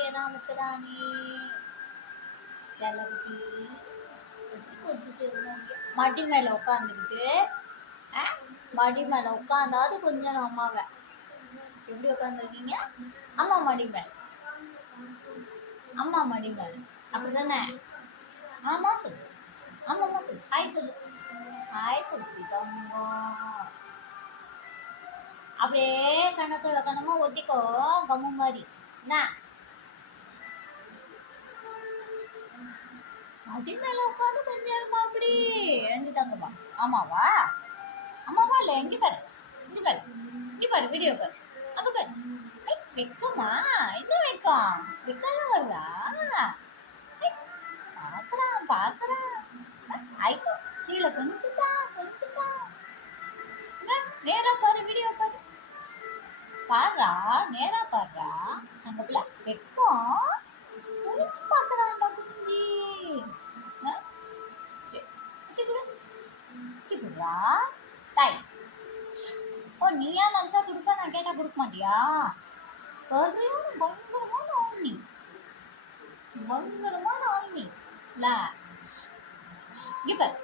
முடியெல்லாம் முத்துறானே செலவுக்கு மடி மேல உட்காந்துக்கிட்டு மடி மேல உட்காந்தாது கொஞ்சம் அம்மாவை எப்படி உட்காந்துருக்கீங்க? அம்மா மடி மேல, அம்மா மடி மேல, அப்படிதானே? ஆமா சொல்லு, ஆமாம்மா சொல்லு, ஹாய் சொல்லு, ஹாய் சொல்லு தங்கம். அப்படியே கணத்தோட கணமா ஒட்டிக்கோ கம்மு மாதிரி என்ன? மடி மேல உட்காந்து கொஞ்சம் இருமா அப்படி எழுந்து தங்கம்மா. ஆமாவா? அம்மாவா இல்லை எங்க பாரு, இங்க பாரு, இங்க பாரு, வீடியோ பாரு, அங்க பாரு. வெக்கமா? என்ன வெக்கம்? வெக்கம்லாம் வருதா? பாக்குறான் பாக்குறான். ஐசோ கீழே கொண்டுட்டான். நேரா பாரு, வீடியோ பாரு. பாருடா, நேரா பாருடா. அந்த பிள்ளை வெக்கம் குனிஞ்சு பாக்குறான்டா குனிஞ்சி. குடுறா தாய். ஓ நீயா நினைச்சா கொடுப்ப, நான் கேட்டா கொடுக்க மாட்டியா? சரியான பயங்கரமான ஆள் நீ, பயங்கரமான ஆள் நீ. இங்க பாரு,